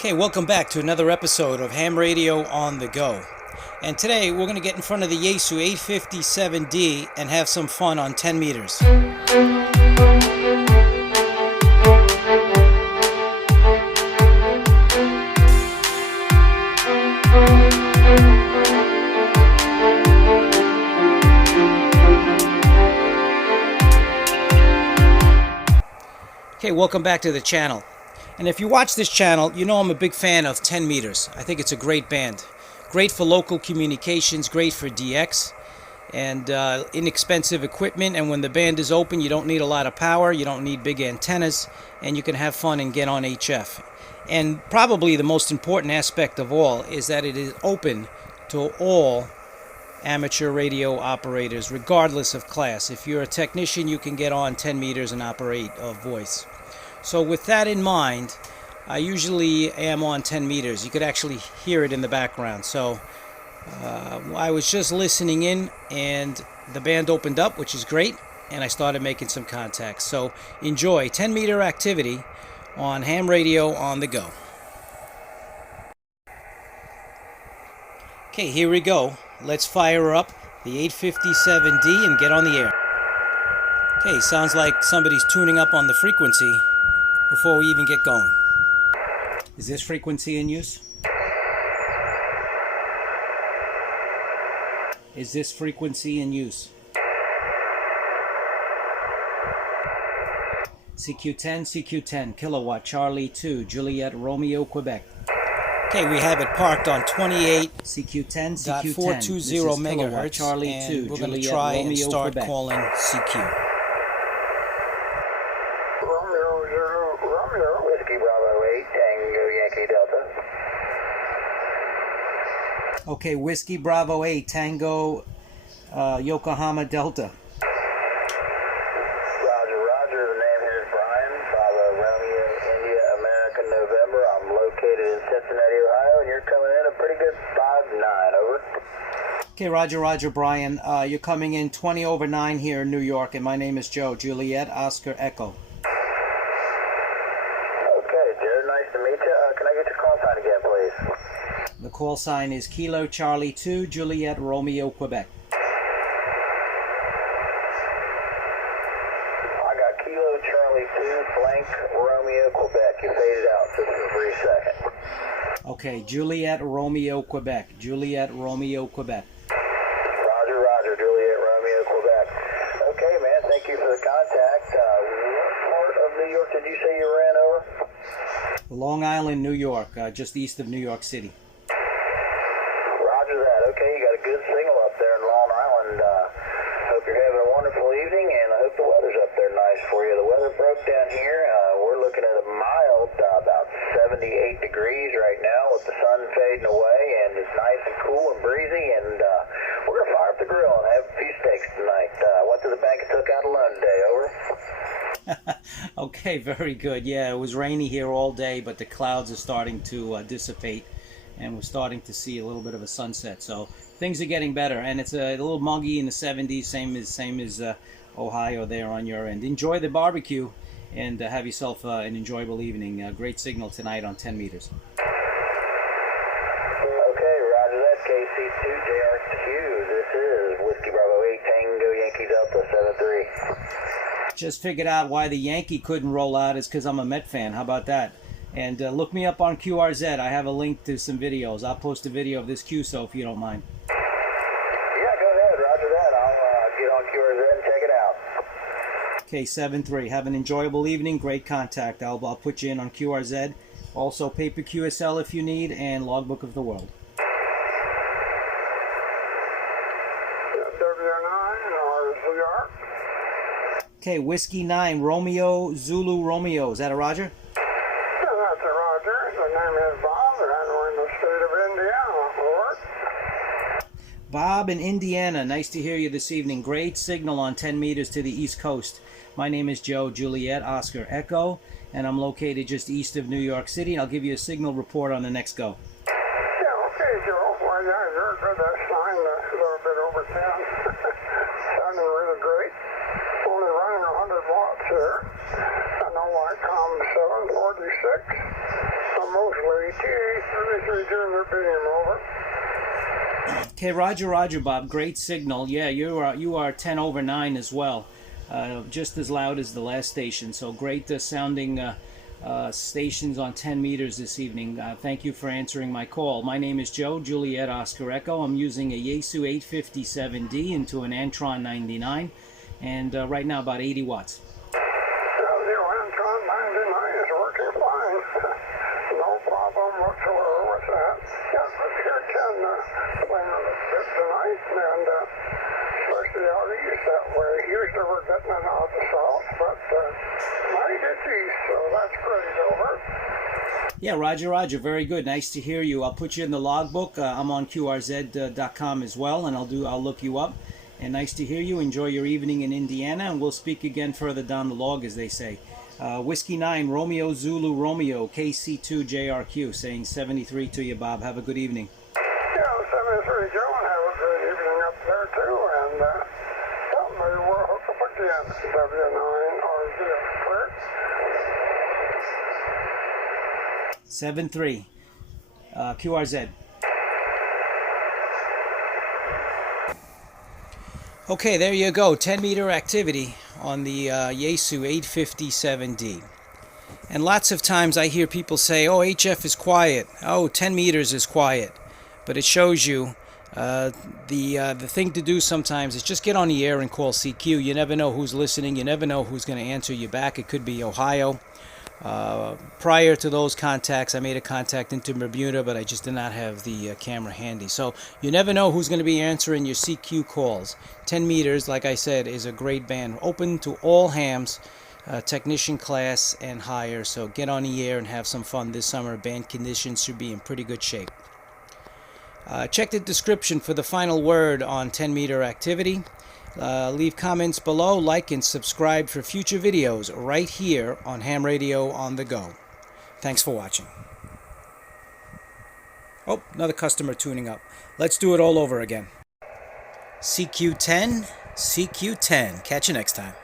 Okay, welcome back to another episode of Ham Radio on the Go. And today we're going to get in front of the Yaesu 857D and have some fun on 10 meters. Okay, welcome back to the channel. And if you watch this channel, you know I'm a big fan of 10 meters. I think it's a great band. Great for local communications, great for DX, and inexpensive equipment. And when the band is open, you don't need a lot of power, you don't need big antennas, and you can have fun and get on HF. And probably the most important aspect of all is that it is open to all amateur radio operators, regardless of class. If you're a technician, you can get on 10 meters and operate a voice. So with that in mind, I usually am on 10 meters. You could actually hear it in the background. So I was just listening in and the band opened up, which is great, and I started making some contacts. So enjoy 10 meter activity on Ham Radio on the Go. Okay, here we go. Let's fire up the 857D and get on the air. Okay, sounds like somebody's tuning up on the frequency before we even get going. Is this frequency in use? Is this frequency in use? CQ10, CQ10, kilowatt, Charlie 2, Juliet, Romeo, Quebec. Okay, we have it parked on 28 CQ10, CQ10, 420 megahertz, Charlie and 2, we're going to Juliet, try Romeo, and start Quebec. calling CQ. Romeo, Whiskey Bravo 8, Tango Yankee Delta. Okay, Whiskey Bravo 8, Tango, Yokohama Delta. Roger, the name here is Brian, Bravo Romeo, India, American, November. I'm located in Cincinnati, Ohio, and you're coming in a pretty good 5-9, over. Okay, Roger, Brian. You're coming in 20 over 9 here in New York, and my name is Joe, Juliet, Oscar, Echo. Okay, Jared, nice to meet you. Can I get your call sign again, please? The call sign is Kilo, Charlie 2, Juliet, Romeo, Quebec. I got Kilo, Charlie 2, blank, Romeo, Quebec. You faded out just for a brief second. Okay, Juliet, Romeo, Quebec. Juliet, Romeo, Quebec. Roger, Juliet, Romeo, Quebec. Okay, man, thank you for the contact. What part of New York did you say you were in, over? Long Island, New York, just east of New York City. Roger that. Okay, you got a good signal up there in Long Island. Hope you're having a wonderful evening, and I hope the weather's up there nice for you. The weather broke down here. We're looking at a mild, about 78 degrees right now with the sun fading away, and it's nice and cool and breezy, and we're going to fire up the grill and have a few steaks tonight. Went to the bank and took out a loan today, over. Okay, very good. Yeah, it was rainy here all day, but the clouds are starting to dissipate, and we're starting to see a little bit of a sunset. So things are getting better, and it's a little muggy in the 70s, same as Ohio there on your end. Enjoy the barbecue, and have yourself an enjoyable evening. Great signal tonight on 10 meters. Okay, roger that. KC2JRQ. This is Whiskey Bravo 8, Tango Yankee Delta 73. Just figured out why the Yankee couldn't roll out is because I'm a Met fan. How about that? And look me up on QRZ. I have a link to some videos. I'll post a video of this QSO if you don't mind. Yeah, go ahead. Roger that. I'll get on QRZ and check it out. Okay, 7-3. Have an enjoyable evening. Great contact. I'll put you in on QRZ. Also, paper QSL if you need, and Logbook of the World. Okay, Whiskey 9, Romeo, Zulu, Romeo. Is that a Roger? Yeah, that's a Roger. The name is Bob, and we're in the state of Indiana. Over. Bob in Indiana. Nice to hear you this evening. Great signal on 10 meters to the East Coast. My name is Joe, Juliet, Oscar, Echo, and I'm located just east of New York City. I'll give you a signal report on the next go. Yeah, okay, Joe. Well, yeah, you're good. That sign a little bit over 10. Sounding really great. Only running 100 watts here. I know I come 746. I'm mostly. TA-33 they're bidding them over. Okay, Roger, Bob. Great signal. Yeah, you are 10 over 9 as well. Just as loud as the last station. So great sounding stations on 10 meters this evening. Thank you for answering my call. My name is Joe, Juliet Oscar Echo. I'm using a Yaesu 857D into an Antron 99, and right now about 80 watts. The Antron 99 is working fine. No problem whatsoever with that. Yeah, but here 10 playing a bit tonight, and especially out east that way. Usually we're getting it out the south, but night it's east, so that's great. Over. Yeah, Roger. Very good. Nice to hear you. I'll put you in the logbook. I'm on QRZ.com as well, and I'll look you up. And nice to hear you. Enjoy your evening in Indiana, and we'll speak again further down the log, as they say. Whiskey 9, Romeo Zulu Romeo, KC2 JRQ, saying 73 to you, Bob. Have a good evening. Yeah, 73 Joe, and have a good evening up there too, and maybe we'll hook up again. W9RZ, clear? 73 QRZ. Okay, there you go. 10-meter activity on the Yaesu 857D. And lots of times I hear people say, oh, HF is quiet. Oh, 10 meters is quiet. But it shows you the thing to do sometimes is just get on the air and call CQ. You never know who's listening. You never know who's going to answer you back. It could be Ohio. Prior to those contacts, I made a contact into Bermuda, but I just did not have the camera handy. So you never know who's going to be answering your CQ calls. 10 meters, like I said, is a great band. Open to all hams, technician class and higher. So get on the air and have some fun this summer. Band conditions should be in pretty good shape. Check the description for the final word on 10-meter activity. Leave comments below, like and subscribe for future videos right here on Ham Radio on the Go. Thanks for watching. Oh, another customer tuning up. Let's do it all over again. CQ10, CQ10. Catch you next time.